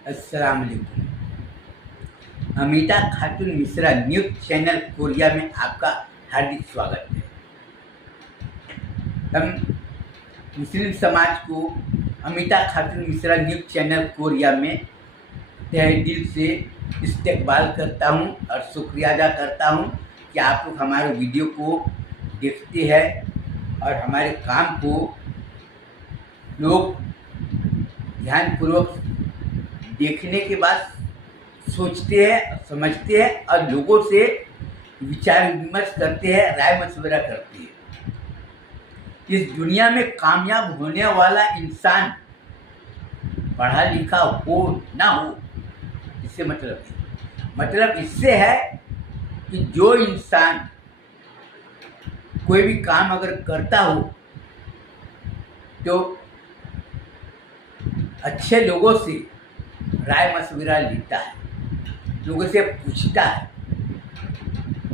अस्सलाम वालेकुम। अमीता खातून Mishra news channel Korea में आपका हार्दिक स्वागत है। हम मुस्लिम समाज को अमीता खातून मिश्रा न्यूज़ चैनल कोरिया में तहे दिल से इस्तकबाल करता हूं और शुक्रिया अदा करता हूं कि आप लोग हमारे वीडियो को देखते हैं और हमारे काम को लोग ध्यानपूर्वक देखने के बाद सोचते हैं, समझते हैं और लोगों से विचार विमर्श करते हैं, राय मशवरा करते हैं। इस दुनिया में कामयाब होने वाला इंसान पढ़ा लिखा हो ना हो, इससे मतलब है, मतलब इससे है कि जो इंसान कोई भी काम अगर करता हो तो अच्छे लोगों से राय मशविरा लेता है, लोगों से पूछता है।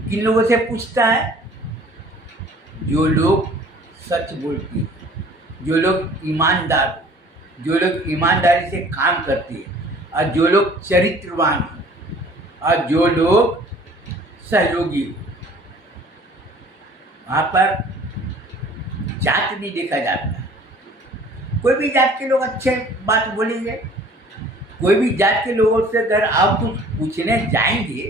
किन लोगों से पूछता है? जो लोग सच बोलते हैं, जो लोग ईमानदार हो, जो लोग ईमानदारी से काम करते हैं और जो लोग चरित्रवान हो और जो लोग सहयोगी हो। वहाँ पर जात नहीं देखा जाता। कोई भी जात के लोग अच्छे बात बोलेंगे, कोई भी जात के लोगों से अगर आप कुछ पूछने जाएंगे,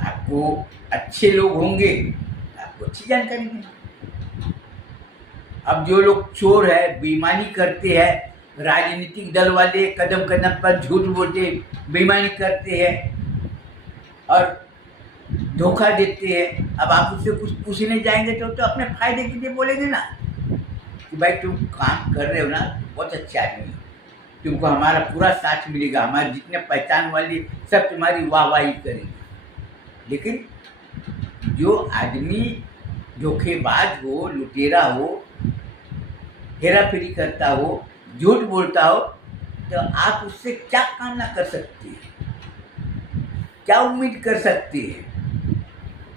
आपको अच्छे लोग होंगे, आपको अच्छी जानकारी देंगे। अब जो लोग चोर है, बेईमानी करते हैं, राजनीतिक दल वाले कदम कदम पर झूठ बोलते, बेईमानी करते हैं और धोखा देते हैं। अब आप उससे कुछ पूछने जाएंगे तो अपने फायदे के लिए बोलेंगे ना कि भाई तुम काम कर रहे हो ना, बहुत अच्छे आदमी हो, तुमको हमारा पूरा साथ मिलेगा, हमारे जितने पहचान वाले सब तुम्हारी वाहवाही करेंगे। लेकिन जो आदमी धोखेबाज हो, लुटेरा हो, हेरा फेरी करता हो, झूठ बोलता हो, तो आप उससे क्या कामना कर सकते हैं, क्या उम्मीद कर सकते हैं?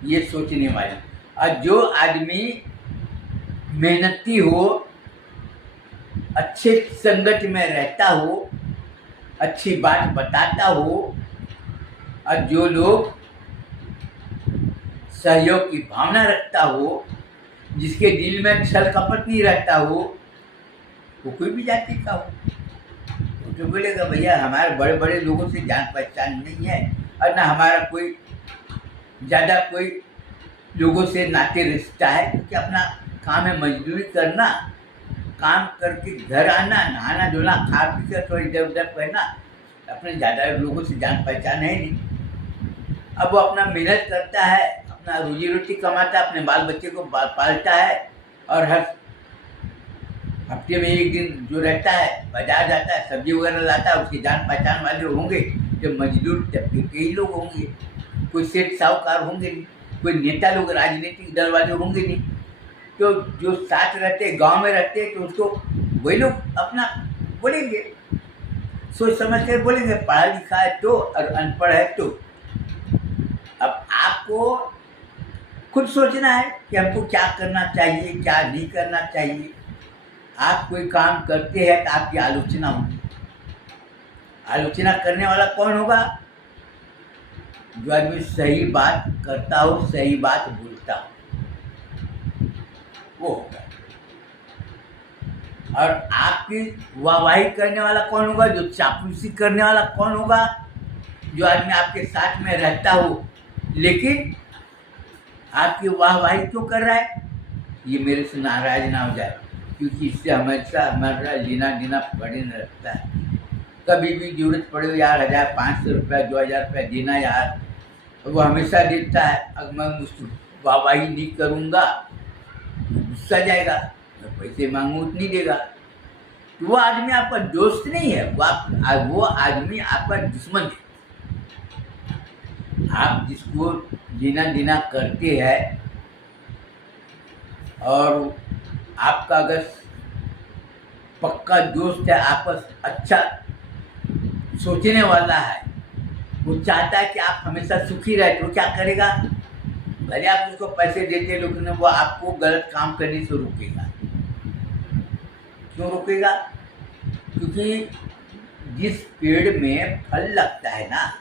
ये सोचने वाले। और जो आदमी मेहनती हो, अच्छे संगत में रहता हो, अच्छी बात बताता हो और जो लोग सहयोग की भावना रखता हो, जिसके दिल में छल कपट नहीं रहता हो, वो कोई भी जाति का हो, वो तो बोलेगा भैया हमारे बड़े बड़े लोगों से जान पहचान नहीं है और ना हमारा कोई ज़्यादा कोई लोगों से नाते रिश्ता है, क्योंकि अपना काम है मजदूरी करना, काम करके घर आना, नहाना धोना, खा पी कर थोड़ी इधर उधर पहना, अपने ज़्यादा लोगों से जान पहचान है नहीं। अब वो अपना मेहनत करता है, अपना रोजी रोटी कमाता है, अपने बाल बच्चे को पालता है और हर हफ्ते में एक दिन जो रहता है बाजार जाता है, सब्जी वगैरह लाता है, उसकी जान पहचान वाले होंगे, जो मजदूर तबके के ही लोग होंगे, कोई सेठ साहूकार होंगे नहीं, कोई नेता लोग राजनीतिक दल वाले होंगे नहीं। तो जो साथ रहते, गांव में रहते, तो उसको वही लोग अपना बोलेंगे, सोच समझ कर बोलेंगे, पढ़ा लिखा है तो और अनपढ़ है तो। अब आपको खुद सोचना है कि हमको क्या करना चाहिए, क्या नहीं करना चाहिए। आप कोई काम करते हैं तो आपकी आलोचना होगी। आलोचना करने वाला कौन होगा? जो आदमी सही बात करता हो, सही बात बोलता हो, वो होगा। और आपकी वाहवाही करने वाला कौन होगा? जो चापलूसी करने वाला कौन होगा? जो आदमी आपके साथ में रहता हो लेकिन आपकी वाहवाही क्यों कर रहा है? ये मेरे से नाराज ना हो जाए, क्योंकि इससे हमेशा हमारा लेना देना पड़े न रखता है। कभी भी जरूरत पड़े यार 1500 रुपया 2000 रुपया देना यार, वो हमेशा देता है। अगर मैं उसकी वाहवाही नहीं करूँगा गुस्सा जाएगा, मैं पैसे मांगूँ तो नहीं देगा। तो वो आदमी आपका दोस्त नहीं है, वो आदमी आपका दुश्मन है। आप जिसको लेना देना करते हैं और आपका अगर पक्का दोस्त है, आपस अच्छा सोचने वाला है, वो चाहता है कि आप हमेशा सुखी रहे, तो क्या करेगा? भले आप उसको पैसे देते, लेकिन वो आपको गलत काम करने से रोकेगा। क्यों रोकेगा? क्योंकि जिस पेड़ में फल लगता है ना,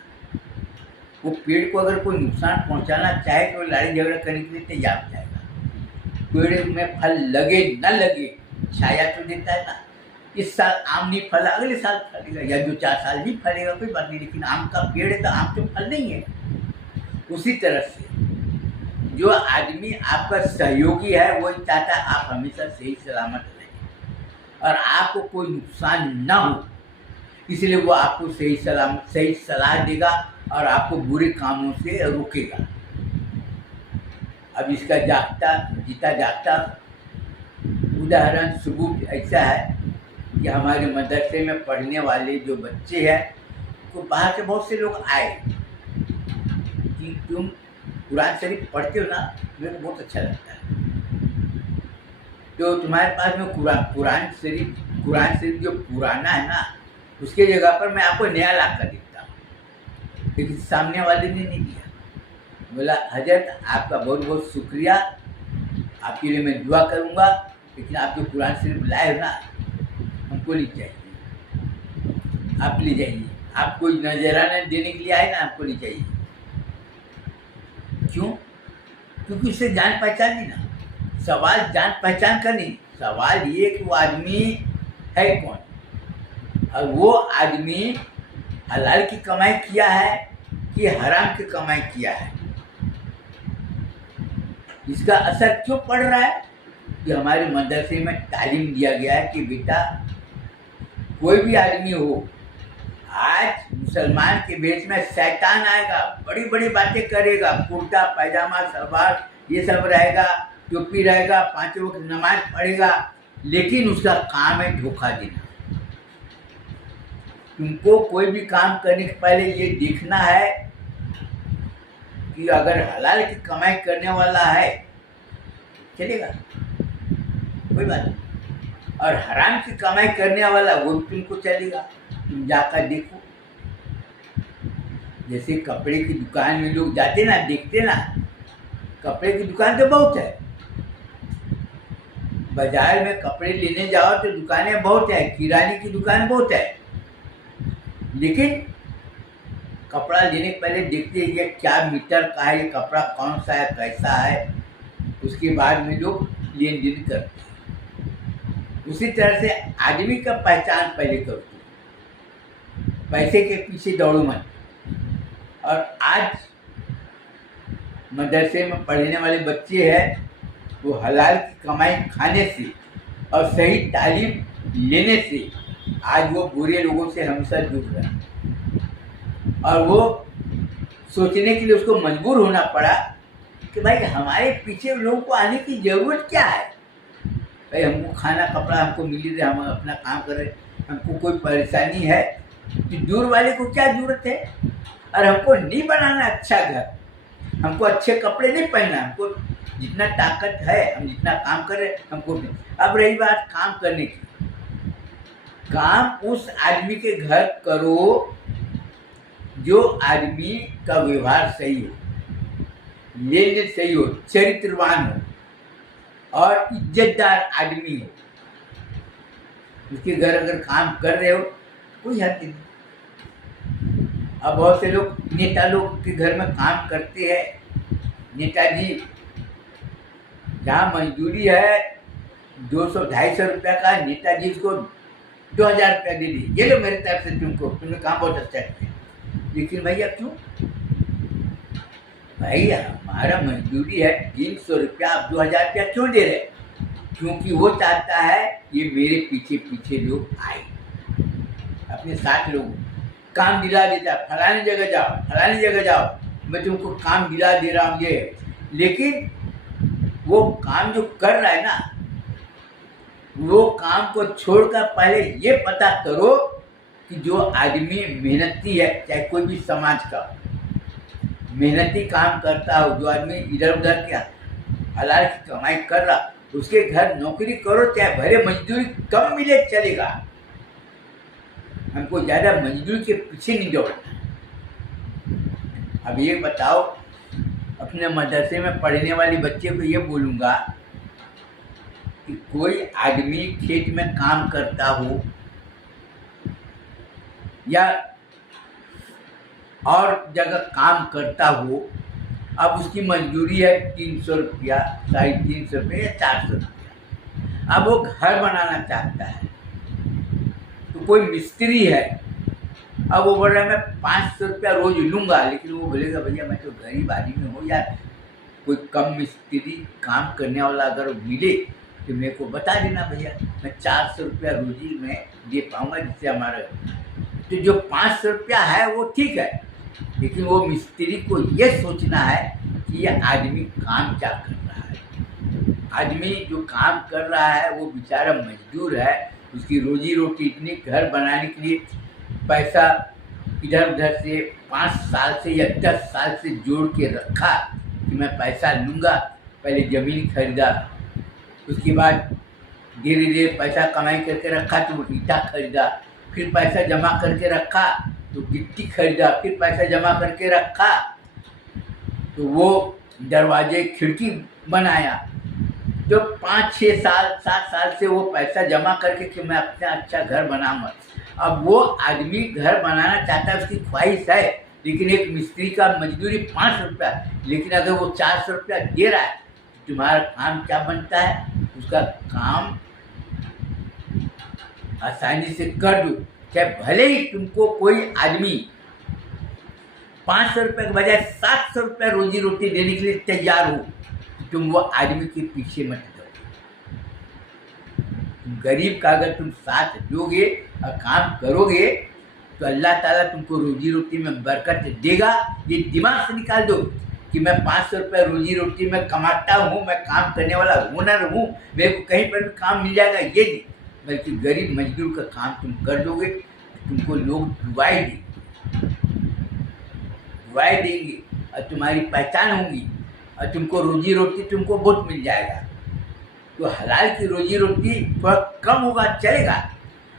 वो पेड़ को अगर कोई नुकसान पहुंचाना चाहे तो लड़ाई झगड़ा करने के लिए तैयार हो जाएगा। पेड़ में फल लगे न लगे, छाया तो देता है ना। इस साल आम नहीं फला, अगले साल फलेगा, या 2-4 साल नहीं फलेगा, कोई बात नहीं, लेकिन आम का पेड़ है तो आम तो फल नहीं है। उसी तरह से जो आदमी आपका सहयोगी है वही चाहता है आप हमेशा सही सलामत रहें और आपको कोई नुकसान ना हो, इसलिए वो आपको सही सलाह देगा और आपको बुरे कामों से रोकेगा। अब इसका जीता जागता उदाहरण सबूत ऐसा है कि हमारे मदरसे में पढ़ने वाले जो बच्चे हैं, तो बाहर से बहुत से लोग आए कि तुम कुरान शरीफ पढ़ते हो ना, मेरे को बहुत अच्छा लगता है, तो तुम्हारे पास में कुरान शरीफ जो पुराना है ना, उसके जगह पर मैं आपको नया ला कर देता हूँ। लेकिन सामने वाले ने नहीं दिया। बोला हजरत आपका बहुत बहुत शुक्रिया, आपके लिए मैं दुआ करूँगा, लेकिन आप जो कुरान शरीफ लाए हो ना, हमको नहीं चाहिए, आप ले जाइए। आप कोई नजराना देने के लिए आए ना, हमको नहीं चाहिए। क्यों? क्योंकि उससे जान पहचान नहीं ना। सवाल जान पहचान का नहीं, सवाल ये कि वो आदमी है कौन, और वो आदमी हलाल की कमाई किया है कि हराम की कमाई किया है। इसका असर क्यों पड़ रहा है कि हमारे मदरसे में तालीम दिया गया है कि बेटा कोई भी आदमी हो, आज मुसलमान के भेष में शैतान आएगा, बड़ी बड़ी बातें करेगा, कुर्ता पैजामा सलवार ये सब रहेगा, टोपी रहेगा, 5 वक्त नमाज पढ़ेगा, लेकिन उसका काम है धोखा देना। तुमको कोई भी काम करने के पहले ये देखना है कि अगर हलाल की कमाई करने वाला है चलेगा, कोई बात नहीं, और हराम की कमाई करने वाला वो तुमको चलेगा। तुम जाकर देखो, जैसे कपड़े की दुकान में लोग जाते ना, देखते ना, कपड़े की दुकान तो बहुत है, बाजार में कपड़े लेने जाओ तो दुकानें बहुत है, किराने की दुकान बहुत है, लेकिन कपड़ा लेने के पहले देखते हैं ये क्या मीटर का है, ये कपड़ा कौन सा है, कैसा है, उसके बाद में लोग लेन देन करते हैं। उसी तरह से आदमी का पहचान पहले करो, पैसे के पीछे दौड़ो मत। और आज मदरसे में पढ़ने वाले बच्चे हैं, वो हलाल की कमाई खाने से और सही तालीम लेने से आज वो बुरे लोगों से हमेशा जुड़ रहा है। और वो सोचने के लिए उसको मजबूर होना पड़ा कि भाई हमारे पीछे लोगों को आने की ज़रूरत क्या है। भाई हमको खाना कपड़ा हमको मिल रहा है, हम अपना काम कर रहे, हमको कोई परेशानी है तो दूर वाले को क्या ज़रूरत है। और हमको नहीं बनाना अच्छा घर, हमको अच्छे कपड़े नहीं पहनना, हमको जितना ताकत है हम जितना काम कर रहे हमको भी। अब रही बात काम करने की, काम उस आदमी के घर करो जो आदमी का व्यवहार सही हो, लेन देन सही हो, चरित्रवान हो और इज्जतदार आदमी हो। उसके घर अगर काम कर रहे हो कोई हद नहीं। अब बहुत से लोग नेता लोग के घर में काम करते हैं, नेताजी जहाँ मजदूरी है 200-250 रुपया का, नेताजी उसको 2000 रुपया दे दी, ये लो मेरे तरफ से तुमको, तुमने काम बहुत अच्छा किया। लेकिन भैया क्यों? भाई हमारा मजदूरी है 300 रुपया, आप 2000 रुपया क्यों दे रहे? क्योंकि वो चाहता है ये मेरे पीछे पीछे लोग आए, अपने साथ लोग काम दिला देता है, फलानी जगह जाओ, फलानी जगह जाओ, मैं तुमको काम दिला दे रहा हूँ ये। लेकिन वो काम जो कर रहा है ना, वो काम को छोड़कर पहले ये पता करो कि जो आदमी मेहनती है, चाहे कोई भी समाज का मेहनती काम करता हो, जो आदमी इधर उधर के हलाल की कमाई कर रहा, उसके घर नौकरी करो, चाहे भले मजदूरी कम मिले चलेगा, हमको ज़्यादा मजदूरी के पीछे नहीं दौड़ना। अब ये बताओ, अपने मदरसे में पढ़ने वाले बच्चे को ये बोलूँगा कि कोई आदमी खेत में काम करता हो, या और जगह काम करता हो, अब उसकी मजदूरी है 300 रुपया, 350 रुपये या 400 रुपया, अब वो घर बनाना चाहता है, तो कोई मिस्त्री है, अब वो बोल रहा है मैं 500 रुपया रोज लूँगा, लेकिन वो बोलेगा भैया मैं तो गरीब आदमी हूँ यार, कोई कम मिस्त्री काम करने वाला अगर मिले तो मेरे को बता देना भैया, मैं 400 रुपया रोजी में दे पाऊँगा, जिससे हमारा तो जो 500 रुपया है वो ठीक है, लेकिन वो मिस्त्री को ये सोचना है कि ये आदमी काम क्या कर रहा है। आदमी जो काम कर रहा है वो बेचारा मजदूर है, उसकी रोजी रोटी इतनी, घर बनाने के लिए पैसा इधर उधर से 5 साल से या 10 साल से जोड़ के रखा कि मैं पैसा लूँगा, पहले ज़मीन खरीदा, उसके बाद धीरे धीरे पैसा कमाई करके रखा तो ईटा खरीदा, फिर पैसा जमा करके रखा तो गिट्टी खरीदा, फिर पैसा जमा करके रखा तो वो दरवाजे खिड़की बनाया। जो 5-6 साल 7 साल से वो पैसा जमा करके कि मैं अपना अच्छा घर बनाऊंगा, अब वो आदमी घर बनाना चाहता है, उसकी ख्वाहिश है, लेकिन एक मिस्त्री का मजदूरी 500 रुपया, लेकिन अगर वो 400 रुपया दे रहा है तो तुम्हारा काम क्या बनता है, उसका काम आसानी से कर दो, चाहे भले ही तुमको कोई आदमी 500 रुपये के बजाय 700 रुपया रोजी रोटी देने के लिए तैयार हो, तुम वो आदमी के पीछे मत जाओ। तुम गरीब का अगर तुम साथ दोगे और काम करोगे तो अल्लाह ताला तुमको रोजी रोटी में बरकत देगा। ये दिमाग से निकाल दो कि मैं 500 रुपये रोजी रोटी में कमाता हूँ, मैं काम करने वाला हुनर हूँ, मेरे को कहीं पर भी काम मिल जाएगा, ये नहीं, बल्कि गरीब मजदूर का काम तुम कर दोगे, तुमको लोग दुआएं देंगे और तुम्हारी पहचान होगी और तुमको रोजी रोटी तुमको बहुत मिल जाएगा। तो हलाल की रोजी रोटी थोड़ा कम होगा, चलेगा,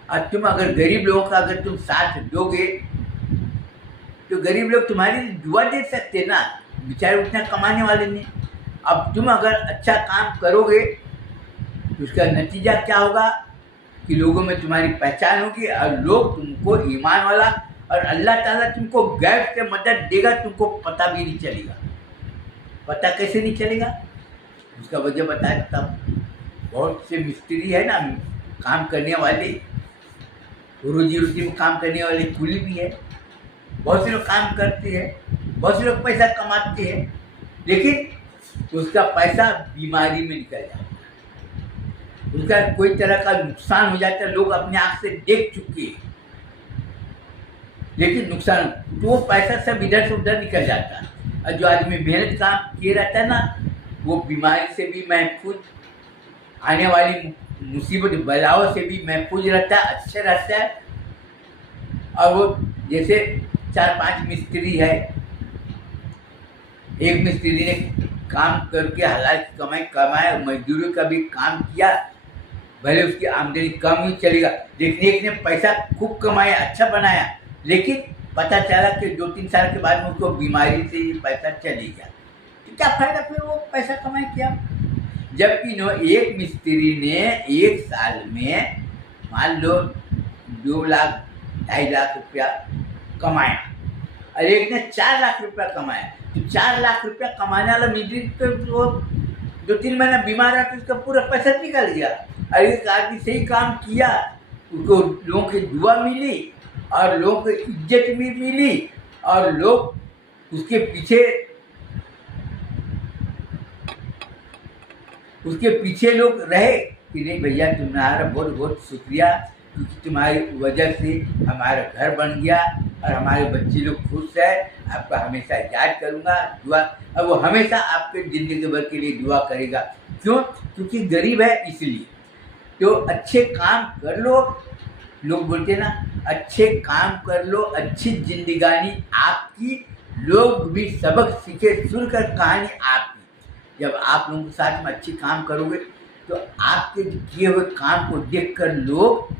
और तुम अगर गरीब लोगों का अगर तुम साथ दोगे तो गरीब लोग तुम्हारी दुआ दे सकते ना, बेचारे उतना कमाने वाले नहीं। अब तुम अगर अच्छा काम करोगे तो उसका नतीजा क्या होगा कि लोगों में तुम्हारी पहचान होगी और लोग तुमको ईमान वाला, और अल्लाह ताला तुमको गैर से मदद देगा, तुमको पता भी नहीं चलेगा। पता कैसे नहीं चलेगा, उसका वजह बता देता हूँ। बहुत से मिस्त्री है ना, काम करने वाले, रोजी रोटी में काम करने वाले कुली भी है, बहुत से लोग काम करते हैं, बहुत से लोग पैसा कमाते हैं, लेकिन उसका पैसा बीमारी में निकल जाता है, उसका कोई तरह का नुकसान हो जाता है, लोग अपने आँख से देख चुके हैं, लेकिन नुकसान तो वो पैसा सब इधर से उधर निकल जाता है। और जो आदमी मेहनत काम किए रहता है ना, वो बीमारी से भी महफूज, आने वाली मुसीबत बलाओं से भी महफूज रहता है, अच्छे रहता है। और वो जैसे 4-5 मिस्त्री है, एक मिस्त्री ने काम करके हलाल की कमाई कमाया, मजदूरों का भी काम किया, भले उसकी आमदनी कम ही चलेगा, लेकिन एक ने पैसा खूब कमाया, अच्छा बनाया, लेकिन पता चला कि 2-3 साल के बाद में उसको बीमारी से ये पैसा चली गया, तो क्या फायदा फिर वो पैसा कमाई किया। जबकि एक मिस्त्री ने 1 साल में मान लो 2 लाख 2.5 लाख रुपया कमाया और एक ने 4 लाख रुपया कमाया, तो 4 लाख रुपया कमाने वाला मिस्त्री तो 2-3 महीना बीमार रहा तो उसका पूरा पैसा निकल गया। और एक आदमी सही काम किया, उसको लोगों की दुआ मिली और लोगों को इज्जत भी मिली और लोग उसके पीछे लोग रहे कि नहीं भैया तुम्हारा बहुत बहुत शुक्रिया, क्योंकि तुम्हारी वजह से हमारा घर बन गया और हमारे बच्चे लोग खुश है, आपका हमेशा याद करूँगा, दुआ, और वो हमेशा आपके ज़िंदगी भर के लिए दुआ करेगा। क्यों? क्योंकि गरीब है इसलिए। तो अच्छे काम कर लो, लोग बोलते ना अच्छे काम कर लो, अच्छी जिंदगानी आपकी, लोग भी सबक सीखे, सुनकर कहानी आपकी। जब आप लोगों के साथ में अच्छी काम करोगे तो आपके किए हुए काम को देखकर लोग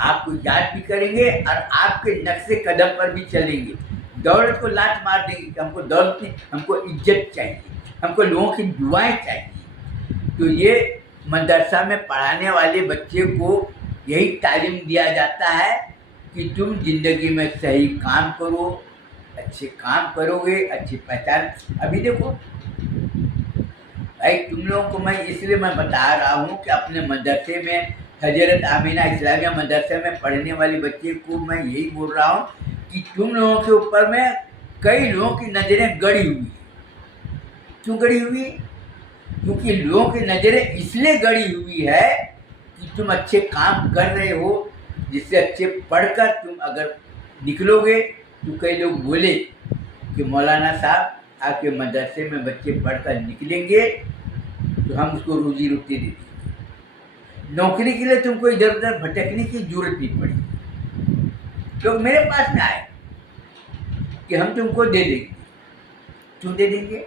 आपको याद भी करेंगे और आपके नक्शे कदम पर भी चलेंगे। दौलत को लात मार देंगे कि हमको दौलत नहीं, हमको इज्जत चाहिए, हमको लोगों की दुआएं चाहिए। तो ये मदरसा में पढ़ाने वाले बच्चे को यही तालीम दिया जाता है कि तुम जिंदगी में सही काम करो, अच्छे काम करोगे, अच्छी पहचान। अभी देखो भाई, तुम लोगों को मैं इसलिए मैं बता रहा हूँ कि अपने मदरसे में, हजरत आमीना इस्लामिया मदरसे में पढ़ने वाली बच्चे को मैं यही बोल रहा हूँ कि तुम लोगों के ऊपर में कई लोगों की नज़रें गड़ी हुई है। क्यों गड़ी हुई? क्योंकि लोगों की नज़रें इसलिए गड़ी हुई है कि तुम अच्छे काम कर रहे हो, जिससे अच्छे पढ़कर तुम अगर निकलोगे तो कई लोग बोले कि मौलाना साहब आपके मदरसे में बच्चे पढ़कर निकलेंगे तो हम उसको रोजी रोटी दे देंगे। नौकरी के लिए तुमको इधर उधर भटकने की जरूरत नहीं पड़ी। लोग मेरे पास में आए कि हम तुमको दे देंगे। क्यों दे देंगे?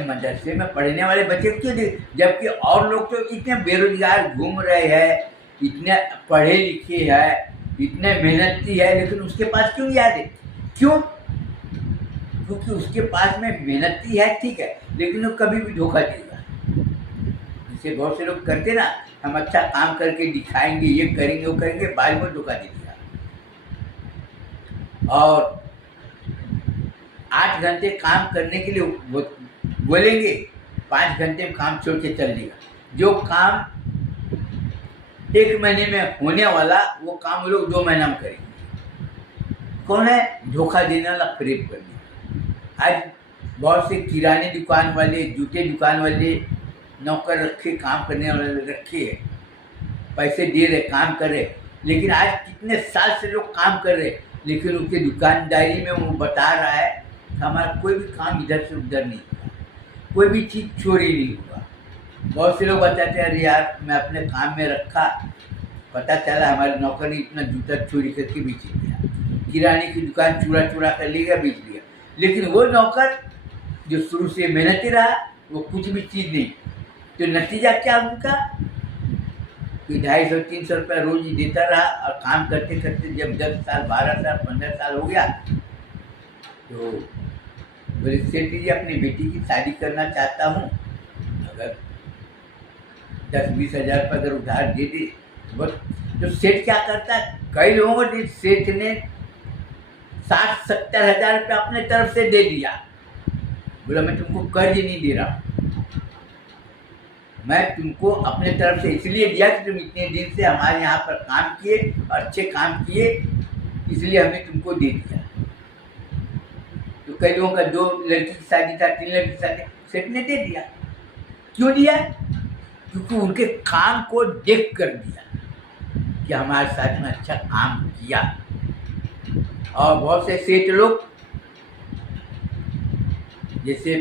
मदरसे में पढ़ने वाले बच्चे क्यों दे? जबकि और लोग तो इतने बेरोजगार घूम रहे हैं, इतने पढ़े लिखे हैं, इतने मेहनती है, लेकिन उसके पास क्यों याद है? क्यों? क्योंकि उसके पास में मेहनती है, ठीक है, लेकिन वो कभी भी धोखा देगा। जैसे बहुत से लोग करते ना, हम अच्छा काम करके दिखाएंगे, ये करेंगे वो करेंगे, बाद में धोखा दे देगा। और 8 घंटे काम करने के लिए बोलेंगे, 5 घंटे में काम छोड़ के चल देगा। जो काम 1 महीने में होने वाला वो काम वो लोग 2 महीना में करेंगे। कौन है? धोखा देने वाला, फरेब करने। आज बहुत से किराने दुकान वाले, जूते दुकान वाले नौकर रखे, काम करने वाले रखे, पैसे दे रहे, काम कर रहे, लेकिन आज कितने साल से लोग काम कर रहे, लेकिन उनके दुकानदारी में वो बता रहा है हमारा कोई भी काम इधर से उधर नहीं हुआ, कोई भी चीज़ चोरी नहीं हुआ। बहुत से लोग बताते हैं अरे यार मैं अपने काम में रखा, पता चला हमारे नौकर ने इतना जूता चोरी करके बेच दिया, किराने की दुकान चुरा चुरा कर ले गया, बेच दिया। लेकिन वो नौकर जो शुरू से मेहनती रहा वो कुछ भी चीज़ नहीं, तो नतीजा क्या उनका कि 250-300 रुपया रोज ही देता रहा। और काम करते करते जब 10 साल 12 साल 15 साल हो गया तो बोले सेठ जी अपनी बेटी की शादी करना चाहता हूँ, अगर 10-20 हज़ार रुपये अगर उधार दे दे तो सेठ क्या करता है, कई लोगों को सेठ ने 60-70 हज़ार रुपये अपने तरफ से दे दिया। बोला मैं तुमको कर्ज नहीं दे रहा, मैं तुमको अपने तरफ से इसलिए दिया कि तुम इतने दिन से हमारे यहाँ पर काम किए और अच्छे काम किए, इसलिए हमने तुमको दे दिया। तो कई लोगों का 2 लड़की की शादी था, 3 लड़की की शादी, सेठ ने दे दिया। क्यों दिया? क्योंकि उनके काम को देख कर दिया कि हमारे साथ में अच्छा काम किया। और बहुत से सेठ लोग, जैसे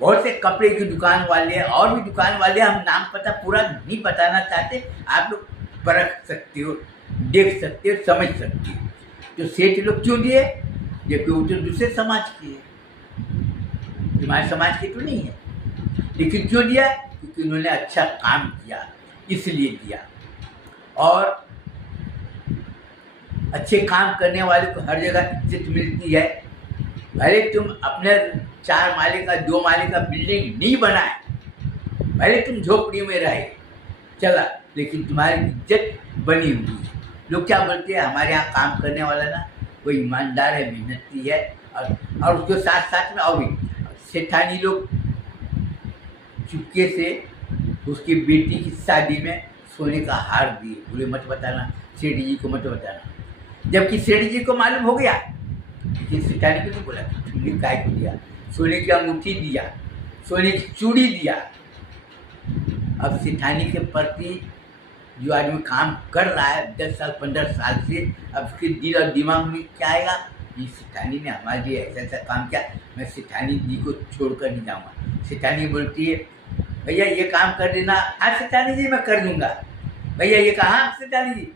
बहुत से कपड़े की दुकान वाले और भी दुकान वाले, हम नाम पता पूरा नहीं बताना चाहते, आप लोग परख सकते हो, देख सकते हो, समझ सकते हो। तो सेठ लोग क्यों दिए? जबकि वो तो दूसरे समाज के हैं, तुम्हारे समाज के तो नहीं है, लेकिन क्यों दिया? क्योंकि उन्होंने अच्छा काम किया इसलिए दिया। और अच्छे काम करने वाले को हर जगह इज्जत मिलती है। भले तुम अपने 4 माले का 2 माले का बिल्डिंग नहीं बनाए, भले तुम झोपड़ी में रहे चला, लेकिन तुम्हारी इज्जत बनी हुई है। लोग क्या बोलते हैं, हमारे यहाँ काम करने वाला ना वो ईमानदार है, मेहनती है, और उसके साथ साथ में और भी सेठानी लोग चुपके से उसकी बेटी की शादी में सोने का हार दिए। बोले मत बताना, सेठ जी को मत बताना। जबकि सेठ जी को मालूम हो गया, लेकिन सेठानी को नहीं बोला। तुमने काय को दिया? सोने की अंगूठी दिया, सोने की चूड़ी दिया। अब सेठानी के प्रति जो आदमी काम कर रहा है 10 साल 15 साल से, अब उसके दिल और दिमाग में क्या आएगा, ये सेठानी ने हमारे लिए ऐसा ऐसा काम किया, मैं सेठानी जी को छोड़कर नहीं जाऊँगा। सेठानी बोलती है भैया ये काम कर देना। हाँ सेठानी जी मैं कर दूँगा। भैया ये कहाँ सेठानी जी,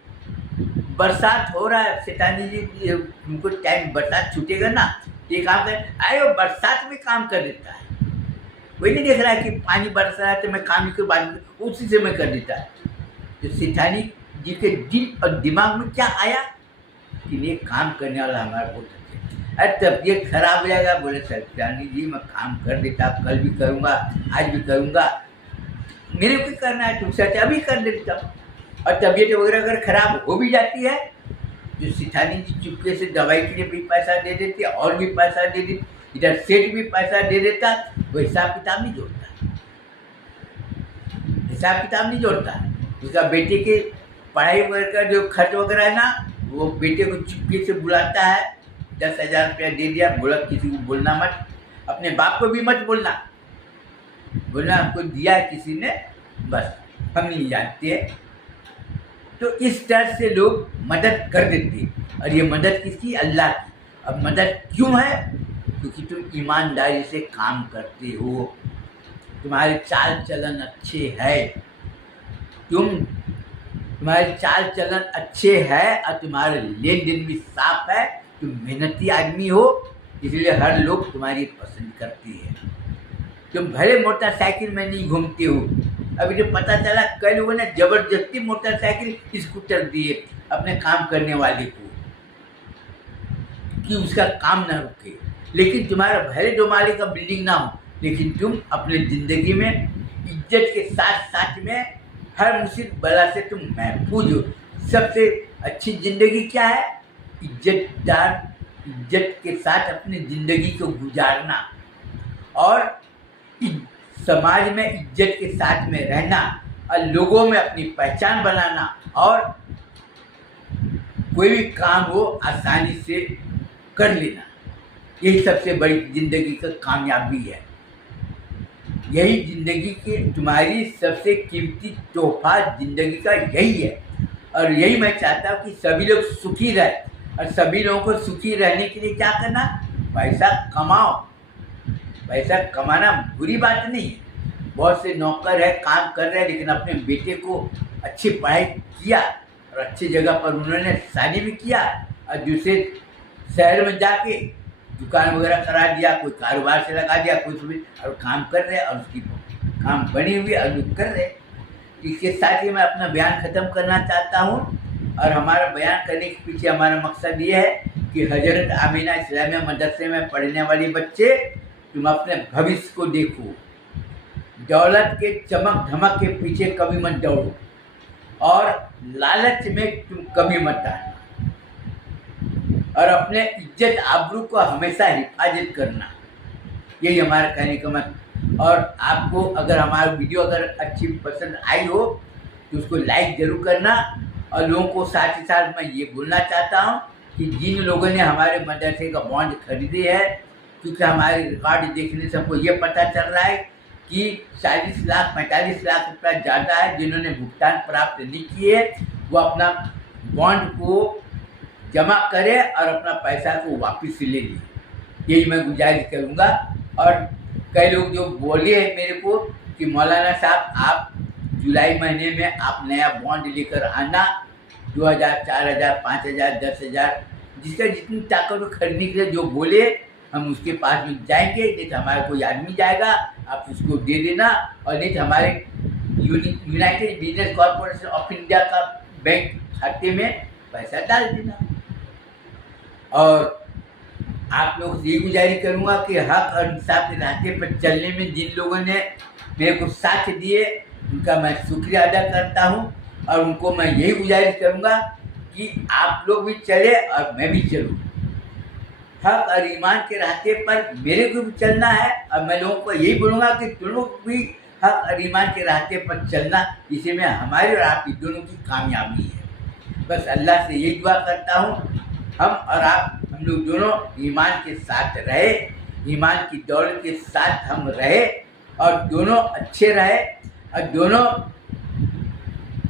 बरसात हो रहा है सेठानी जी, उनको टाइम बरसात छूटेगा ना, ये काम कर। अरे वो बरसात में काम कर देता है, वही नहीं देख रहा है कि पानी बरस रहा है तो मैं काम के बाद उसी से मैं कर देता है। तो सेठानी जी के दिल और दिमाग में क्या आया कि ये काम करने वाला हमारा बहुत अच्छा। अरे तबीयत खराब हो जाएगा, बोले सेठानी जी मैं काम कर देता, कल भी करूँगा, आज भी करूँगा, मेरे को करना है, तुमसे अभी कर देता हूँ। और तबीयत वगैरह अगर खराब हो भी जाती है, जो सिठानी जी चुपके से दवाई के लिए भी पैसा दे देती, और भी पैसा दे देती, इधर सेठ भी पैसा दे देता, वो हिसाब किताब नहीं जोड़ता, हिसाब किताब नहीं जोड़ता। उसका बेटे के पढ़ाई वगैरह का जो खर्च वगैरह है ना, वो बेटे को चुपके से बुलाता है, 10,000 रुपया दे दिया, बोला किसी को बोलना मत, अपने बाप को भी मत बोलना, बोलना हमको दिया है किसी ने, बस हम नहीं जानते हैं। तो इस तरह से लोग मदद कर देते, और ये मदद किसकी? अल्लाह की। अब मदद क्यों है? क्योंकि तुम ईमानदारी से काम करते हो, तुम्हारे चाल चलन अच्छे है, तुम्हारे चाल चलन अच्छे है, और तुम्हारे लेन देन भी साफ है, तुम मेहनती आदमी हो, इसलिए हर लोग तुम्हारी पसंद करते हैं। तुम भले मोटरसाइकिल में नहीं घूमते हो, अभी जो पता चला कई लोगों ने जबरदस्ती मोटरसाइकिल स्कूटर दिए अपने काम करने वाले को कि उसका काम ना रुके, लेकिन तुम्हारा भले 2 माले का बिल्डिंग ना हो, लेकिन तुम अपने ज़िंदगी में इज्जत के साथ साथ में हर मुसीबत बला से तुम महफूज हो। सबसे अच्छी ज़िंदगी क्या है? इज्जत के साथ अपनी ज़िंदगी को गुजारना, और समाज में इज्जत के साथ में रहना, और लोगों में अपनी पहचान बनाना, और कोई भी काम हो आसानी से कर लेना, यही सबसे बड़ी ज़िंदगी का कामयाबी है। यही ज़िंदगी की तुम्हारी सबसे कीमती तोहफा ज़िंदगी का यही है, और यही मैं चाहता हूँ कि सभी लोग सुखी रहे, और सभी लोगों को सुखी रहने के लिए क्या करना? पैसा कमाओ। पैसा कमाना बुरी बात नहीं है, बहुत से नौकर है काम कर रहे हैं, लेकिन अपने बेटे को अच्छी पढ़ाई किया और अच्छी जगह पर उन्होंने शादी भी किया, और दूसरे शहर में जाके दुकान वगैरह करा दिया, कोई कारोबार से लगा दिया, कुछ भी, और काम कर रहे और उसकी काम बनी हुई और लोग कर रहे। इसके साथ ही मैं अपना बयान ख़त्म करना चाहता हूँ, और हमारा बयान करने के पीछे हमारा मकसद ये है कि हज़रत आमीना इस्लामिया मदरसे में पढ़ने वाले बच्चे, तुम अपने भविष्य को देखो, दौलत के चमक धमक के पीछे कभी मत दौड़ो, और लालच में तुम कभी मत आना, और अपने इज्जत आबरू को हमेशा हिफाजत करना, यही हमारा कहने का मतलब। और आपको अगर हमारा वीडियो अगर अच्छी पसंद आई हो तो उसको लाइक जरूर करना, और लोगों को साथ ही साथ मैं ये बोलना चाहता हूँ कि जिन लोगों ने हमारे मदरसे का बॉन्ड खरीदे है, क्योंकि हमारे रिकॉर्ड देखने से हमको ये पता चल रहा है कि 40 लाख 45 लाख रुपया ज़्यादा है जिन्होंने भुगतान प्राप्त नहीं किए, वो अपना बॉन्ड को जमा करे और अपना पैसा को वापस ले ले, यही मैं गुजारिश करूँगा। और कई लोग जो बोले हैं मेरे को कि मौलाना साहब आप जुलाई महीने में आप नया बॉन्ड लेकर आना, 2000, 4000, 5000, 10,000, जिसका जितनी ताकत को खरीदने के लिए जो बोले हम उसके पास में जाएंगे, नहीं तो हमारा कोई आदमी जाएगा, आप उसको दे देना, और नहीं तो हमारे United business corporation of India का बैंक खाते में पैसा डाल देना। और आप लोग से ये गुजारिश करूँगा कि हक और इंसाफ के रास्ते पर चलने में जिन लोगों ने मेरे को साथ दिए उनका मैं शुक्रिया अदा करता हूँ, और उनको मैं यही गुजारिश करूँगा कि आप लोग भी चले और मैं भी चलूँ। हक और ईमान के रास्ते पर मेरे को भी चलना है, और मैं लोगों को यही बोलूँगा कि तुम लोग भी हक और ईमान के रास्ते पर चलना, इसी में हमारी और आपकी दोनों की कामयाबी है। बस अल्लाह से यही दुआ करता हूँ हम और आप, हम लोग दोनों ईमान के साथ रहे, ईमान की दौलत के साथ हम रहे, और दोनों अच्छे रहे, और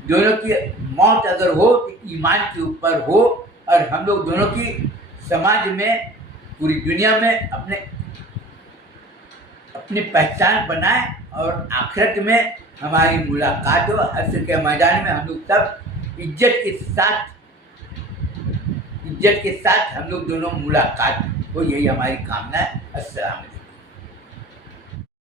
दोनों की मौत अगर हो तो ईमान के ऊपर हो, और हम लोग दोनों की समाज में पूरी दुनिया में अपनी पहचान बनाए, और आखिरत में हमारी मुलाकात हो, हश्र के मैदान में हम लोग सब इज्जत के साथ हम लोग दोनों मुलाकात हो, यही हमारी कामना है। अस्सलाम वालेकुम।